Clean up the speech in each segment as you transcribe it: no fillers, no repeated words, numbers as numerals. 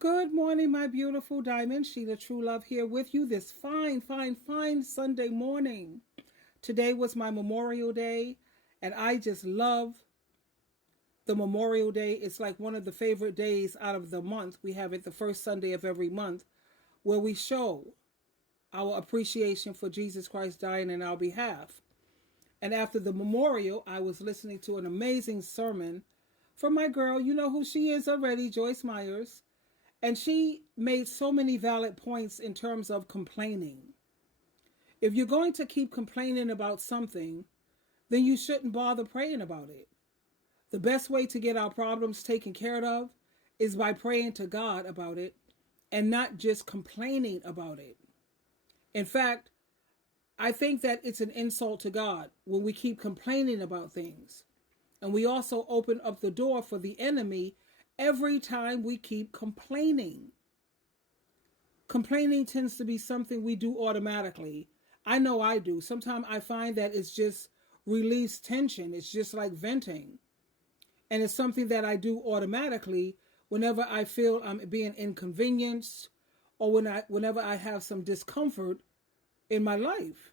Good morning, my beautiful diamond. SheilaTruelove here with you this fine Sunday morning. Today was my Memorial Day, and I just love the Memorial Day. It's like one of the favorite days out of the month. We have it the first Sunday of every month where we show our appreciation for Jesus Christ dying in our behalf. And after the memorial, I was listening to an amazing sermon from my girl. You know who she is already, Joyce Myers. And she made so many valid points in terms of complaining. If you're going to keep complaining about something, then you shouldn't bother praying about it. The best way to get our problems taken care of is by praying to God about it and not just complaining about it. In fact, I think that it's an insult to God when we keep complaining about things. And we also open up the door for the enemy every time we keep complaining. Complaining tends to be something we do automatically. I know I do. Sometimes I find that it's just release tension. It's just like venting. And it's something that I do automatically whenever I feel I'm being inconvenienced or whenever I have some discomfort in my life.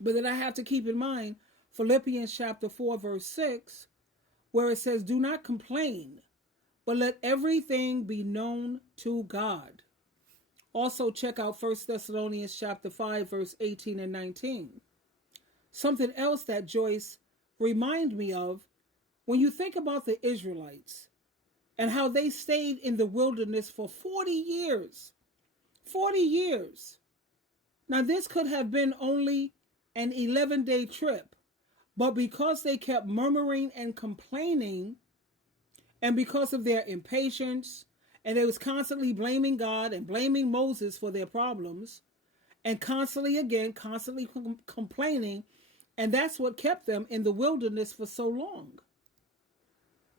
But then I have to keep in mind Philippians chapter 4, verse 6, where it says, "Do not complain, but let everything be known to God." Also check out 1 Thessalonians chapter 5, verse 18 and 19. Something else that Joyce reminded me of, when you think about the Israelites and how they stayed in the wilderness for 40 years. 40 years. Now this could have been only an 11-day trip, but because they kept murmuring and complaining, and because of their impatience, and they was constantly blaming God and blaming Moses for their problems, and constantly complaining, and that's what kept them in the wilderness for so long.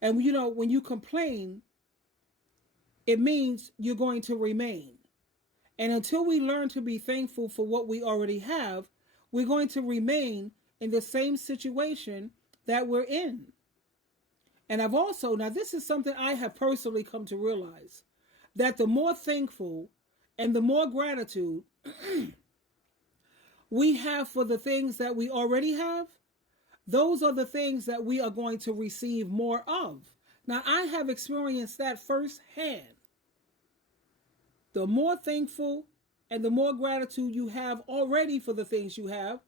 And you know, when you complain, it means you're going to remain. And until we learn to be thankful for what we already have, we're going to remain in the same situation that we're in. And now this is something I have personally come to realize, that the more thankful and the more gratitude we have for the things that we already have, those are the things that we are going to receive more of. Now, I have experienced that firsthand. The more thankful and the more gratitude you have already for the things you have,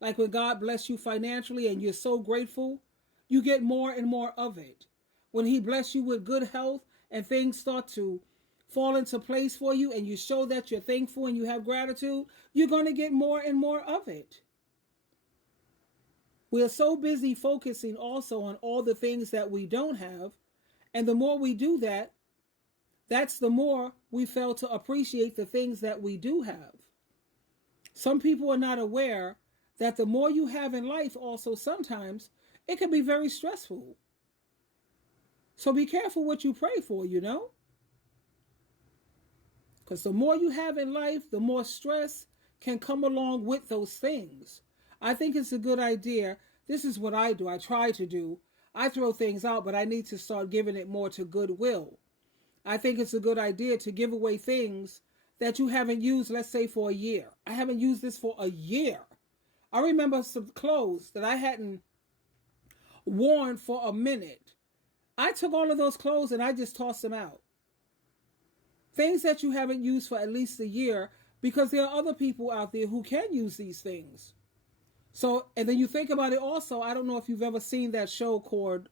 like when God bless you financially and you're so grateful, you get more and more of it. When he bless you with good health and things start to fall into place for you and you show that you're thankful and you have gratitude, you're going to get more and more of it. We're so busy focusing also on all the things that we don't have. And the more we do that, that's the more we fail to appreciate the things that we do have. Some people are not aware that the more you have in life also sometimes it can be very stressful. So be careful what you pray for, you know? Because the more you have in life, the more stress can come along with those things. I think it's a good idea. This is what I do. I try to do. I throw things out, but I need to start giving it more to goodwill. I think it's a good idea to give away things that you haven't used, let's say, for a year. I haven't used this for a year. I remember some clothes that I hadn't worn for a minute. I took all of those clothes and I just tossed them out. Things that you haven't used for at least a year, because there are other people out there who can use these things. So, and then you think about it also, I don't know if you've ever seen that show called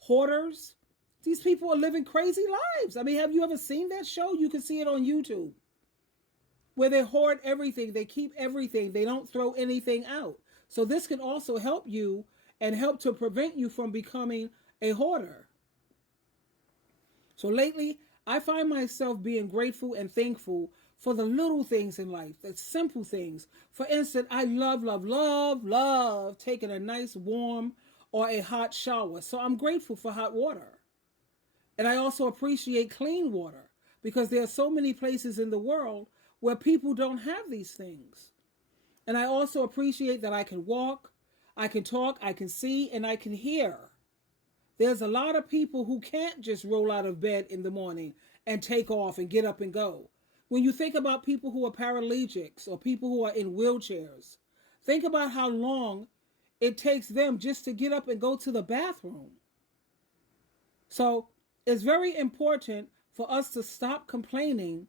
Hoarders. These people are living crazy lives. I mean, have you ever seen that show? You can see it on YouTube, where they hoard everything. They keep everything. They don't throw anything out. So this can also help you and help to prevent you from becoming a hoarder. So lately, I find myself being grateful and thankful for the little things in life, the simple things. For instance, I love taking a nice warm or a hot shower. So I'm grateful for hot water. And I also appreciate clean water, because there are so many places in the world where people don't have these things. And I also appreciate that I can walk, I can talk, I can see, and I can hear. There's a lot of people who can't just roll out of bed in the morning and take off and get up and go. When you think about people who are paraplegics or people who are in wheelchairs, think about how long it takes them just to get up and go to the bathroom. So it's very important for us to stop complaining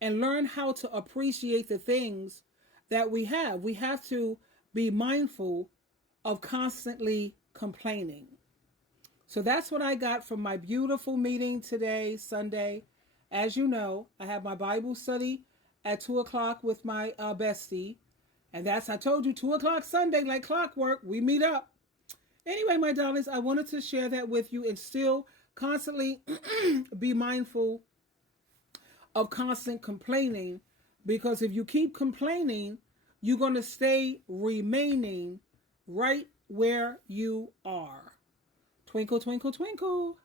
and learn how to appreciate the things that we have. We have to be mindful of constantly complaining. So that's what I got from my beautiful meeting today, Sunday. As you know, I have my Bible study at 2 o'clock with my bestie. And I told you, 2 o'clock Sunday, like clockwork, we meet up. Anyway, my darlings, I wanted to share that with you and still constantly be mindful of constant complaining, because if you keep complaining, you're going to stay remaining right where you are. Twinkle, twinkle, twinkle.